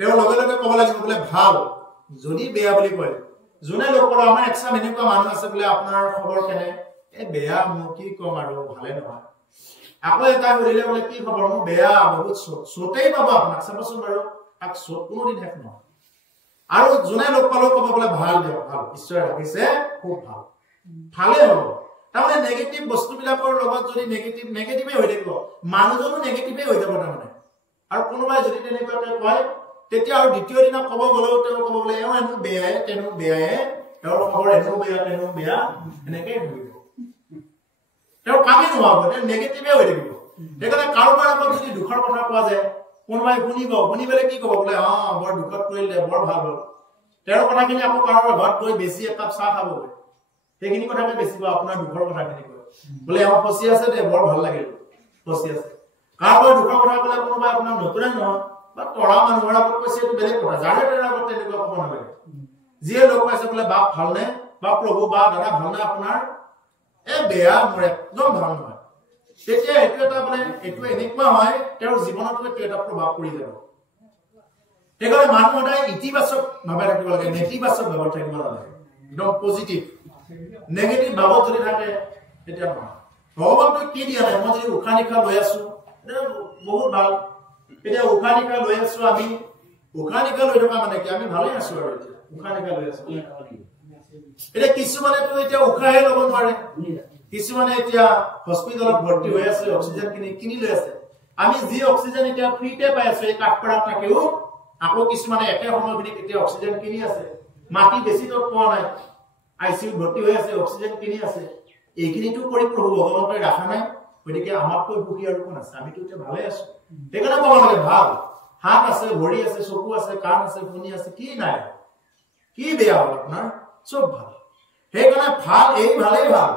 তেওঁৰ লগে লগে ক'ব লাগিব বোলে ভাল যদি বেয়া বুলি কয় যোনে লোক ক'লে আমাৰ এক্সাম এনেকুৱা মানুহ আছে বোলে আপোনাৰ খবৰ কেনে বেয়া মোৰ কি কম আৰু ভালে নহয় আকৌ এটা সুধিলে বোলে কি খবৰ মোৰ বেয়া বহুত চোটেই পাব আপোনাক চাবচোন বাৰু তাক চোট কোনোদিন শেষ নহয় আৰু যোনে লোক পালেও ক'ব বোলে ভাল দিয়ক ভাল ঈশ্বৰে ৰাখিছে খুব ভাল ভালে হ'ব তাৰমানে নেগেটিভ বস্তুবিলাকৰ লগত যদি নেগেটিভে হৈ থাকিব মানুহজনো নেগেটিভে হৈ যাব তাৰমানে আৰু কোনোবাই যদি তেনেকুৱাকে কয় তেতিয়া আৰু দ্বিতীয় দিনা ক'ব গ'লেও তেওঁ ক'ব বোলে এওঁ এনো বেয়াই তেনো বেয়াই তেওঁৰ খবৰ এনো বেয়া এনেকে হৈ যাব তেওঁৰ কামেই নহ'ব তেওঁ নেগেটিভে হৈ থাকিব সেইকাৰণে কাৰোবাৰ আগত যদি দুখৰ কথা কোৱা যায় কোনোবাই শুনি পেলাই কি ক'ব বোলে বৰ দুখত কৰিলে বৰ ভাল হ'ল তেওঁৰ কথাখিনি আকৌ কাৰোবাৰ ঘৰত গৈ বেছি একাপ চাহ খাব সেইখিনি কথাকে বেছি পাব আপোনাৰ দুখৰ কথাখিনি কয় বোলে এওঁ ফচি আছে দে বৰ ভাল লাগিল ফচি আছে কাৰোবাৰ দুখৰ কথা ক'লে কোনোবাই আপোনাৰ নতুনে নহয় বা তৰা মানুহৰ আগত কৈছে এইটো বেলেগ কথা যাৰে তেওঁৰ আগত তেনেকুৱা ক'ব নালাগে যিয়ে লগ পাইছে বোলে বাপ ভালনে বা প্ৰভু বা দাদা ভালনে আপোনাৰ বেয়া মোৰ একদম ভাল নহয় তেতিয়া এইটো এটা মানে এইটো এনেকুৱা হয় তেওঁৰ জীৱনত এইটো এটা প্ৰভাৱ পৰি যাব সেইকাৰণে মানুহ সদায় ইতিবাচক ভাৱে থাকিব লাগে নেতিবাচক ভাৱে থাকিব নালাগে একদম পজিটিভ নেগেটিভ ভাৱত যদি থাকে তেতিয়া নহয় ভগৱানটোৱে কি দিয়া নাই মই যদি উশাহ নিশাহ লৈ আছো বহুত ভাল এতিয়া উশাহ নিশাহ লৈ আছো আমি উশাহ নিশাহ লৈ থকা মানে কি আমি ভালে আছো আৰু এতিয়া উশাহ নিশাহ লৈ আছো এতিয়া কিছুমানেতো এতিয়া উশাহে ল'ব নোৱাৰে কিছুমানে এতিয়া হস্পিটেলত ভৰ্তি হৈ আছে অক্সিজেন কিনি লৈ আছে আমি যি অক্সিজেন এতিয়া ফ্ৰীতে পাই আছো এই কাঠপাৰাত থাকেও আকৌ কিছুমানে একে সময়খিনিত এতিয়া অক্সিজেন কিনি আছে মাটি বেছি দূৰ পোৱা নাই আইচিইউ ভৰ্তি হৈ আছে অক্সিজেন কিনি আছে এইখিনিতো কৰি প্ৰভু ভগৱন্তই ৰাখা নাই গতিকে আমাতকৈ সুখী আৰু কোন আছে আমিতো এতিয়া ভালে আছো সেইকাৰণে ক'ব লাগে ভাল হাত আছে ভৰি আছে চকু আছে কাণ আছে শুনি আছে কি নাই কি বেয়া হ'ল আপোনাৰ চব ভাল সেইকাৰণে ভাল এই ভালেই ভাল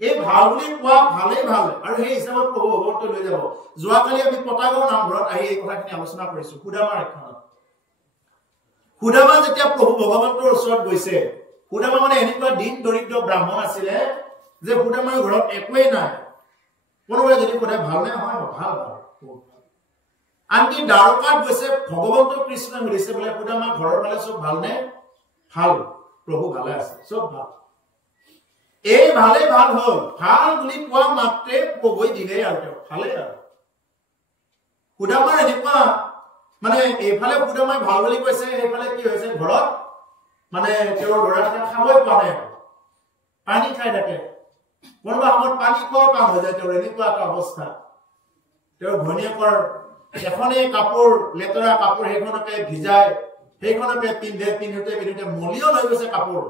এই ভাল বুলি কোৱা ভালেই ভাল আৰু সেই হিচাপত প্ৰভু ভগৱন্তই লৈ যাব যোৱাকালি আমি পতাগাঁও নামঘৰত আহি এই কথাখিনি আলোচনা কৰিছো সুদামাৰ এখনত সুদামা যেতিয়া প্ৰভু ভগৱন্তৰ ওচৰত গৈছে সুদামা মানে এনেকুৱা দিন দৰিদ্ৰ ব্ৰাহ্মণ আছিলে যে সুদামাৰ ঘৰত একোৱেই নাই কোনোবাই যদি কোনে ভাল নাই হয় ভাল আনকি দ্বাৰকাত গৈছে ভগৱন্ত কৃষ্ণই সুধিছে বোলে সুদামা ঘৰৰ ফালে চব ভালনে ভাল প্ৰভু ভালে আছে চব ভাল এই ভালে ভাল হ'ল ভাল বুলি কোৱা মাত্ৰে প্ৰভুৱে দিলে আৰু ভালে আৰু সুদামাৰ এনেকুৱা মানে এইফালে সুদামাই ভাল বুলি কৈছে সেইফালে কি হৈছে ঘৰত মানে তেওঁৰ ল'ৰাটোৱে খাবই পোৱা নাই পানী খাই থাকে কোনোবা সময়ত পানী খোৱাৰ টান হৈ যায় তেওঁৰ এনেকুৱা এটা অৱস্থা তেওঁৰ ঘৈণীয়েকৰ এখনেই কাপোৰ লেতেৰা কাপোৰ সেইখনকে ভিজাই সেইখনকে পিন্ধোতে মলিয়ন হৈ গৈছে কাপোৰ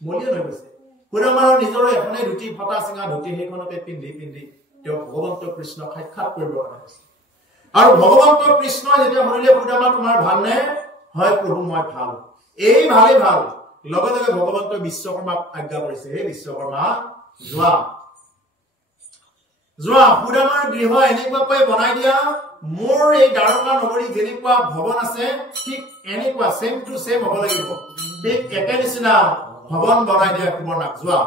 মলিয়ন হৈ গৈছে সুদামাৰ নিজৰো এখনেই ধুতি ফটা চিঙা ধুতি সেইখনকে পিন্ধি তেওঁ ভগৱন্ত কৃষ্ণক সাক্ষাৎ কৰিব লগা হৈছে আৰু ভগৱন্ত কৃষ্ণই যেতিয়া শুনিলে সুদামা তোমাৰ ভালনে হয় প্ৰভু মই ভাল এই ভালেই ভাল লগে লগে ভগৱন্ত বিশ্বকৰ্মাক আজ্ঞা কৰিছে হে বিশ্বকৰ্মা যোৱা সুদামাৰ গৃহ এনেকুৱাকৈ বনাই দিয়া মোৰ এই দ্বাৰকা নগৰী যেনেকুৱা ভৱন আছে ঠিক এনেকুৱা চেম টু চেম হ'ব লাগিব ঠিক একে নিচিনা ভৱন বনাই দিয়া কুমাৰক যোৱা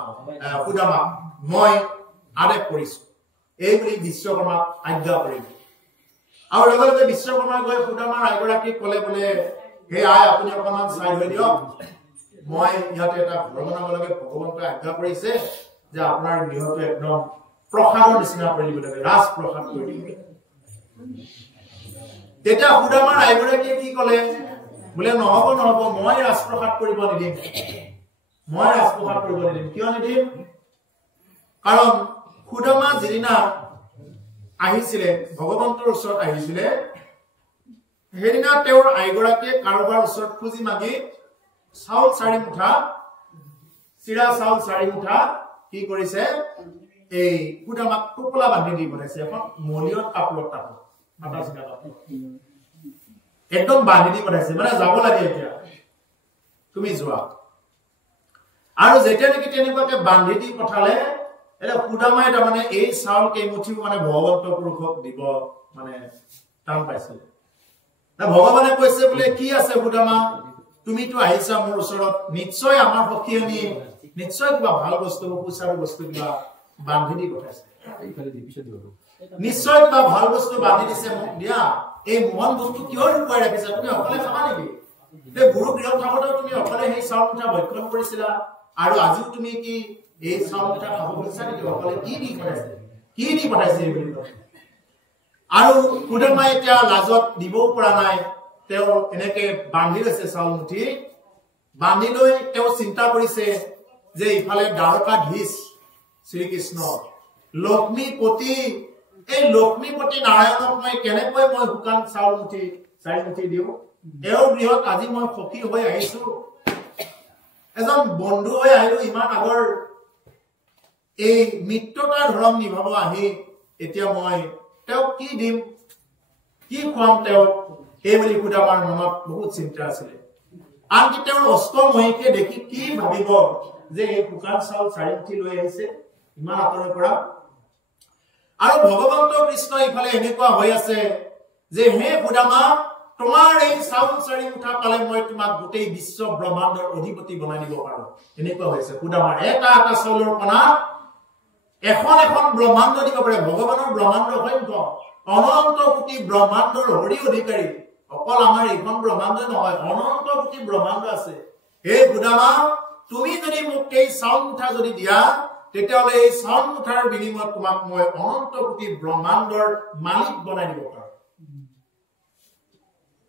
সুদামা মই আদেশ কৰিছো এই বুলি বিশ্বকৰ্মাক আজ্ঞা কৰিলে আৰু লগে লগে বিশ্বকৰ্মা গৈ সুদামাৰ আইগৰাকীক ক'লে বোলে হে আই আপুনি অকণমান চাই হৈ দিয়ক মই ইয়াতে এটা ঘৰ বনাব লাগে ভগৱন্তই আজ্ঞা কৰিছে যে আপোনাৰ গৃহটো একদম প্ৰসাদৰ নিচিনা কৰি দিব লাগে ৰাজপ্ৰসাদ কৰি দিব লাগে তেতিয়া সুদামাৰ আইগৰাকীয়ে কি ক'লে বোলে নহ'ব মই ৰাজপ্ৰসাদ কৰিব নিদিম কিয় নিদিম কাৰণ সুদামা যিদিনা আহিছিলে ভগৱন্তৰ ওচৰত আহিছিলে সেইদিনা তেওঁৰ আইগৰাকীয়ে কাৰোবাৰ ওচৰত খুজি মাগি চাউল 4 মুঠা চিৰা চাউল 4 মুঠা কি কৰিছে এই সুদামাক টোপোলা বান্ধি দি পঠাইছে এখন মলিয়ত কাপোৰত একদম বান্ধি দি পঠাইছে মানে যাব লাগে এতিয়া তুমি যোৱা আৰু যেতিয়া নেকি তেনেকুৱাকে বান্ধি দি পঠালে এটা সুদামাই তাৰমানে এই চাউল কেইমুঠিও মানে ভগৱন্ত পুৰুষক দিব মানে টান পাইছিল ভগৱানে কৈছে বোলে কি আছে সুদামা তুমিতো আহিছা মোৰ ওচৰত নিশ্চয় আমাৰ সখীয়নী নিশ্চয় কিবা ভাল বস্তু সুচাৰু বস্তু কিবা বান্ধি দি পঠাইছে নিশ্চয় কিবা ভাল বস্তু বান্ধি দিছে মোক দিয়া এই মহান বস্তু কিয় লুকুৱাই ৰাখিছা তুমি অকলে খাবা নেকি এই গুৰু গৃহত থাকোঁতেও তুমি অকলে সেই চাউল মুঠা ভক্ষণ কৰিছিলা আৰু আজিও তুমি কি এই চাউল মুঠা খাব বিচাৰিছা নেকি অকলে কি দি পঠাইছে আৰু সুদামাই এতিয়া লাজত দিবও পৰা নাই তেওঁ এনেকে বান্ধি লৈছে চাউল মুঠি বান্ধি লৈ তেওঁ চিন্তা কৰিছে যে ইফালে দ্বাৰকাধীশ শ্ৰীকৃষ্ণ লক্ষ্মীপতি এই লক্ষ্মীপতি নাৰায়ণক মই কেনেকৈ মই শুকান চাউল মুঠি 4 মুঠি দিওঁ এওঁৰ গৃহত আজি মই সখী হৈ আহিছো এজন বন্ধু হৈ আহিলো ইমান আগৰ এই মিত্ৰতাৰ ধৰম নিভাব আহি এতিয়া মই তেওঁক কি দিম কি খুৱাম তেওঁক এই বুলি সুদামাৰ মনত বহুত চিন্তা আছিলে আনকি তেওঁৰ অষ্টমহীকে দেখি কি ভাবিব যে এই শুকান চাউল 4 মুঠি লৈ আহিছে ইমান আঁতৰৰ পৰা আৰু ভগৱন্ত কৃষ্ণ ইফালে এনেকুৱা হৈ আছে যে হে সুদামা তোমাৰ এই চাউল 4 মুঠা পালে মই তোমাক গোটেই বিশ্ব ব্ৰহ্মাণ্ডৰ অধিপতি বনাই দিব পাৰো এনেকুৱা হৈছে সুদামাৰ এটা এটা চাউলৰ কণা এখন এখন ব্ৰহ্মাণ্ড দিব পাৰে ভগৱানৰ ব্ৰহ্মাণ্ড অসংখ্য অনন্ত কোটি ব্ৰহ্মাণ্ডৰ হৰি অধিকাৰী অকল আমাৰ এইখন ব্ৰহ্মাণ্ড নহয় অনন্ত কোটি ব্ৰহ্মাণ্ড আছে হে সুদামা তুমি যদি মোক এই চাউল মুঠা যদি দিয়া তেতিয়াহলে এই চাউল মুঠাৰ বিনিময়ত তোমাক মই অনন্ত কোটি ব্ৰহ্মাণ্ডৰ মালিক বনাই দিব পাৰো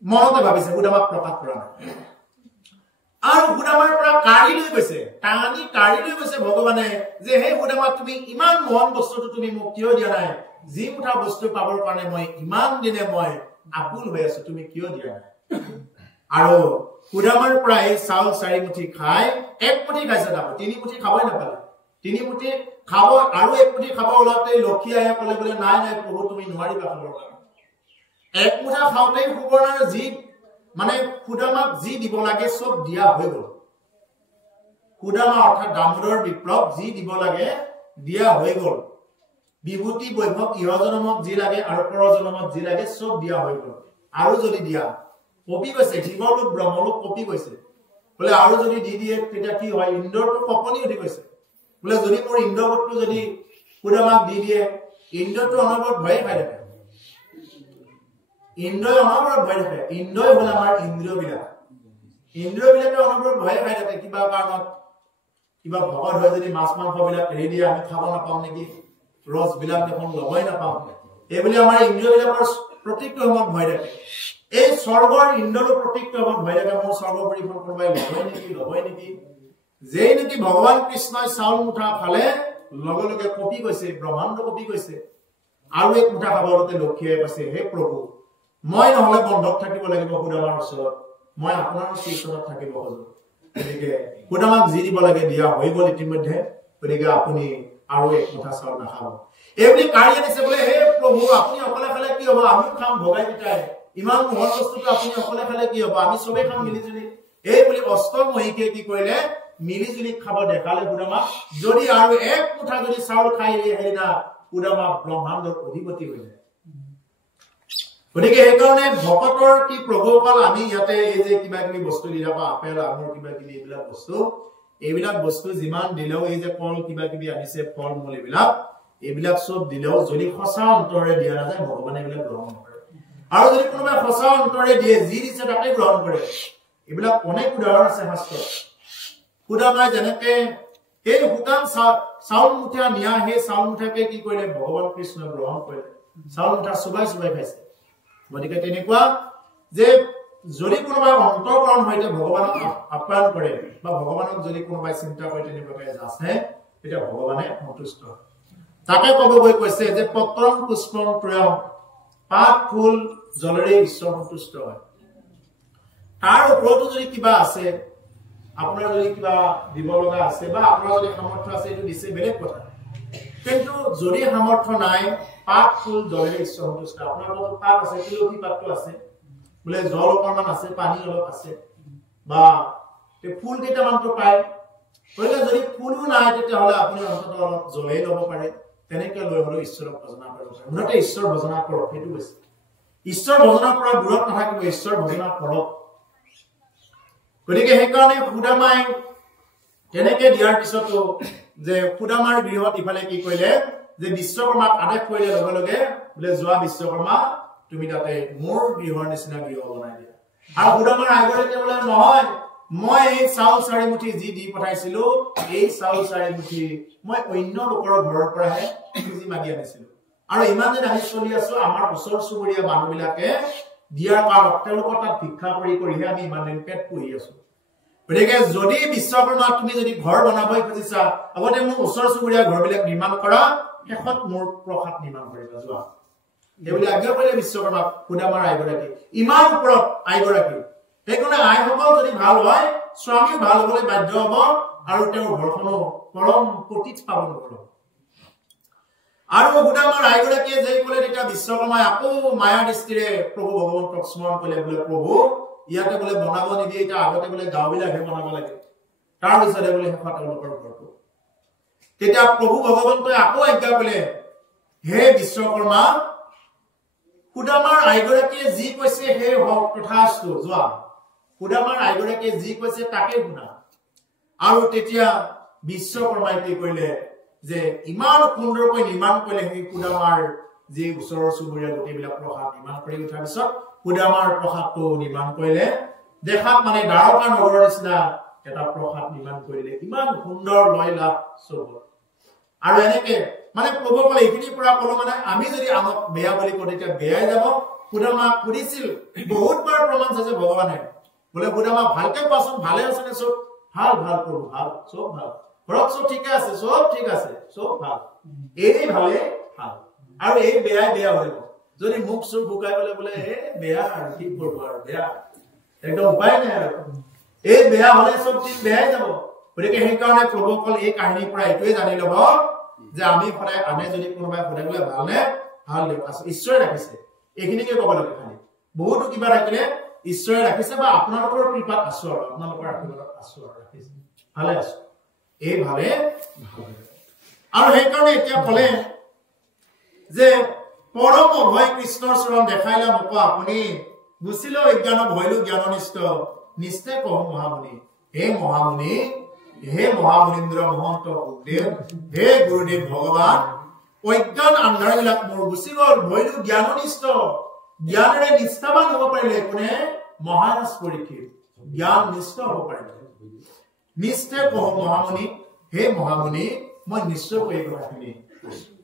মনতে ভাবিছে সুদামাক প্ৰকাশ কৰা নাই আৰু সুদামাৰ পৰা কাঢ়ি লৈ গৈছে টানি কাঢ়ি লৈ গৈছে ভগৱানে যে হে সুদামা তুমি ইমান মহান বস্তুটো তুমি মোক কিয় দিয়া নাই যি মুঠা বস্তু পাবৰ কাৰণে মই ইমান দিনে মই আকুল হৈ আছো তুমি কিয় দিয়া নাই আৰু সুদামাৰ পৰা এই চাউল 4 মুঠি খাই 1 মুঠি খাইছে তাকো 3 মুঠি খাবই নাপালে 3 মুঠি খাব আৰু 1 মুঠি খাব ওলাতে লক্ষী আহে ক'লে বোলে নাই নাই প্ৰভু তুমি নোৱাৰিবা খাবৰ কাৰণে 1 মুঠা খাওঁতে সুবৰ্ণৰ যি মানে সুদামাক যি দিব লাগে সব দিয়া হৈ গল সুদামা অৰ্থাৎ দামোদৰ বিপ্লৱ যি দিব লাগে দিয়া হৈ গল বিভূতি বৈভৱ ইহজনমক যি লাগে আৰু পৰজনমক যি লাগে সব দিয়া হৈ গল আৰু যদি দিয়া কপি গৈছে শিৱলোক ব্ৰহ্মলোক কপি গৈছে বোলে আৰু যদি দি দিয়ে তেতিয়া কি হয় ইন্দ্ৰটো কপনি উঠি গৈছে বোলে যদি মোৰ ইন্দ্ৰবতটো যদি সুদামাক দি দিয়ে ইন্দ্ৰটো অনবৰত ভয় খাই থাকে ইন্দ্ৰই অনবৰত ভয় থাকে ইন্দ্ৰই হল আমাৰ ইন্দ্ৰবিলাকে অনবৰত ভয় খাই থাকে কিবা কাৰণত কিবা ভগত হয় যদি মাছ মাংস বিলাক এৰি দিয়ে আমি খাব নাপাম নেকি ৰস বিলাক দেখোন লবই নাপাম এইবুলি আমাৰ ইন্দ্ৰবিলাকৰ প্ৰতিটো সময়ত ভয় থাকে এই স্বৰ্গৰ ইন্দ্ৰৰ প্ৰতিটো সময়ত ভয় থাকে মোৰ স্বৰ্গপুৰীখন কোনোবাই লবই নেকি যেই নেকি ভগৱান কৃষ্ণই চাউল মুঠা খালে লগে লগে কপি গৈছে ব্ৰহ্মাণ্ড কপি গৈছে আৰু 1 মুঠা খাবলতে লক্ষীয়ে কৈছে হে প্ৰভু মই নহলে বন্ধক থাকিব লাগিব সুদামাৰ ওচৰত মই আপোনাৰ ওচৰত থাকিব খোজো গতিকে সুদামাক যি দিব লাগে দিয়া হৈ গল ইতিমধ্যে গতিকে আপুনি আৰু 1 মুঠা চাউল নাখাব এইবুলি কাঢ়ি আনিছে বোলে হে প্ৰভু আপুনি অকলে খালে কি হ'ব আমিও খাম ভগাই পিটাই ইমান মহৎ বস্তুটো আপুনি অকলে খালে কি হ'ব আমি সবে খাম মিলিজুলি এই বুলি অষ্টমহীকে কি কৰিলে মিলিজুলি খাব দেখালে সুদামাক যদি আৰু 1 মুঠা যদি চাউল খাই হেৰিনা সুদামা ব্ৰহ্মাণ্ডৰ অধিপতি হৈ যায় গতিকে এই কাৰণে ভকতৰ কি প্ৰভুসকল আমি ইয়াতে এই যে কিবা কিবি বস্তু দিলা বা আপেল আঙুৰ কিবা কিবি এইবিলাক বস্তু যিমান দিলেও এই যে কল কিবা কিবি আনিছে ফল মূল এইবিলাক সব দিলেও যদি সঁচা অন্তৰে দিয়া নাযায় ভগৱানে এইবিলাক গ্ৰহণ নকৰে আৰু যদি কোনোবাই সঁচা অন্তৰে দিয়ে যি দিছে তাকে গ্ৰহণ কৰে এইবিলাক অনেক উদাহৰণ আছে শাস্ত্ৰত সুদামাই যেনেকে এই শুকান চাউল মুঠা নিয়া সেই চাউল মুঠাকে কি কৰিলে ভগৱান কৃষ্ণই গ্ৰহণ কৰিলে চাউল মুঠা চুবাই খাইছে গতিকে তেনেকুৱা যে যদি কোনোবাই অন্তৰকৰণ হয়তে ভগৱানক আপ্যায়ন কৰে বা ভগৱানক যদি কোনোবাই চিন্তা কৰে তেনেকুৱাকে যাচে তেতিয়া ভগৱানে সন্তুষ্ট হয় তাকে কব গৈ কৈছে যে পত্ৰং পুষ্পং প্ৰিয়ম পাত ফুল জলৰে ঈশ্বৰ সন্তুষ্ট হয় তাৰ ওপৰতো যদি কিবা আছে আপোনাৰ যদি কিবা দিব লগা আছে বা আপোনাৰ যদি সামৰ্থ্য আছে এইটো দিছে বেলেগ কথা কিন্তু যদি সামৰ্থ্য নাই পাত ফুল জলৰে ঈশ্বৰ সন্তুষ্ট আপোনাৰ লগত পাত আছে তুলসী পাতটো আছে বোলে জল অকণমান আছে পানী অলপ আছে বা ফুল কেইটামানটো পায় গতিকে যদি ফুলো নাই তেতিয়াহ'লে আপুনি অন্ততঃ অলপ জলেই ল'ব পাৰে তেনেকৈ লৈ হ'লেও ঈশ্বৰক ভজনা কৰিব পাৰে মুঠতে ঈশ্বৰ ভজনা কৰক সেইটো কৈছে ঈশ্বৰ ভজনা কৰা দূৰত নাথাকিব ঈশ্বৰ ভজনা কৰক গতিকে সেইকাৰণে সুদামাই তেনেকে দিয়াৰ পিছতো যে সুদামাৰ গৃহত ইফালে কি কৰিলে যে বিশ্বকৰ্মাক আদেশ কৰিলে লগে লগে বোলে যোৱা বিশ্বকৰ্মা তুমি তাতে মোৰ গৃহৰ নিচিনা গৃহ বনাই দিয়া আৰু সুদামাৰ আগতে বোলে নহয় মই এই চাউল 4 মুঠি যি দি পঠাইছিলো এই চাউল 4 মুঠি মই অন্য লোকৰ ঘৰৰ পৰাহে খুজি মাগি আনিছিলো আৰু ইমান দিন আমি চলি আছো আমাৰ ওচৰ চুবুৰীয়া মানুহবিলাকে দিয়াৰ কাৰণত তেওঁলোকৰ তাত ভিক্ষা কৰিহে আমি ইমান দিন পেট পুহি আছো গতিকে যদি বিশ্বকৰ্মা তুমি যদি ঘৰ বনাবই খুজিছা আগতে মোৰ ওচৰ চুবুৰীয়া ঘৰবিলাক নিৰ্মাণ কৰা শেষত মোৰ প্ৰসাদ নিৰ্মাণ কৰিবা যোৱা এইবুলি আজ্ঞা কৰিলে বিশ্বকৰ্মাক সুদামাৰ আইগৰাকী ইমান ওপৰত আইগৰাকী সেইকাৰণে আইসকল যদি ভাল হয় স্বামীও ভাল হ'বলৈ বাধ্য হ'ব আৰু তেওঁৰ ঘৰখনো পৰম প্ৰতিত পাবন হ'ব আৰু সুদামাৰ আইগৰাকীয়ে যেই ক'লে তেতিয়া বিশ্বকৰ্মাই আকৌ মায়া দৃষ্টিৰে প্ৰভু ভগৱন্তক স্মৰণ কৰিলে বোলে প্ৰভু ইয়াতে বোলে বনাব নিদিয়ে এতিয়া আগতে বোলে গাঁওবিলাকহে বনাব লাগে তাৰপিছতে বোলে শেষত তেওঁলোকৰ ঘৰটো তেতিয়া প্ৰভু ভগৱন্তই আকৌ আজ্ঞা কৰিলে হে বিশ্বকৰ্মা সুদামাৰ আইগৰাকীয়ে যি কৈছে সেই হওক তথাস্তু যোৱা সুদামাৰ আইগৰাকীয়ে যি কৈছে তাকে শুনা আৰু তেতিয়া বিশ্বকৰ্মাই কি কৰিলে যে ইমান সুন্দৰকৈ নিৰ্মাণ কৰিলে সেই সুদামাৰ যি ওচৰৰ চুবুৰীয়া গোটেইবিলাক প্ৰসাদ নিৰ্মাণ কৰি উঠাৰ পিছত সুদামাৰ প্ৰসাদটো নিৰ্মাণ কৰিলে দেখাত মানে দ্বাৰকা নগৰৰ নিচিনা এটা প্ৰসাদ নিৰ্মাণ কৰিলে ইমান সুন্দৰ লয় লাভ চব আৰু এনেকে মানে প্ৰভু ক'লে এইখিনিৰ পৰা ক'লো মানে আমি যদি আনক বেয়া বুলি কওঁ তেতিয়া বেয়াই যাব সুদামাক সুধিছিল বহুতবাৰ প্ৰমাণ চাইছে ভগৱানে বোলে সুদামা ভালকে কোৱাচোন ভালে আছেনে চব ভাল ভাল প্ৰভু ভাল চব ভাল ঘৰত চব ঠিকে আছে চব ঠিক আছে চব ভাল এই ভালে ভাল আৰু এই বেয়াই বেয়া হৈ যাব যদি মুখ চুখ ভুকাই গ'লে বোলে বেয়া আৰু কি কৰিব আৰু বেয়া একদম উপায় নাই আৰু এই বেয়া হ'লে চব ঠিক বেয়াই যাব গতিকে সেইকাৰণে প্ৰভুসকল এই কাহিনীৰ পৰা এইটোৱে জানি ল'ব যে আমি সদায় আনে যদি কোনোবাই সদায় বোলে ভালনে ভাল দিয়ক আছে ঈশ্বৰে ৰাখিছে এইখিনিকে ক'ব লাগে খালি বহুতো কিবা থাকিলে ঈশ্বৰে ৰাখিছে বা আপোনালোকৰ কৃপাত আছো আৰু আপোনালোকৰ আশীৰ্বাদত আছো আৰু ৰাখিছে ভালে আছো এই ভালে আৰু সেইকাৰণে এতিয়া ক'লে যে পৰম অভয় কৃষ্ণৰ চৰণ দেখাইলা মোক আপুনি গুচিলো অজ্ঞান ভয়লো জ্ঞাননিষ্ঠ নিশ্চে কওঁ মহামুনি হে মহামুনীন্দ্ৰ মহন্ত সুখদেৱ হে গুৰুদেৱ ভগৱান অজ্ঞান আন্ধাৰবিলাক মোৰ গুচি গ'ল ভয়লো জ্ঞাননিষ্ঠ জ্ঞানেৰে নিষ্ঠাবান হ'ব পাৰিলে কোনে মহাৰাজ পৰীক্ষিত জ্ঞান নিষ্ঠ হ'ব পাৰিলে নিশ্চয় কওঁ মহামুনি হে মহামুনি মই নিশ্চয়কৈ এই কথাখিনি কৈছো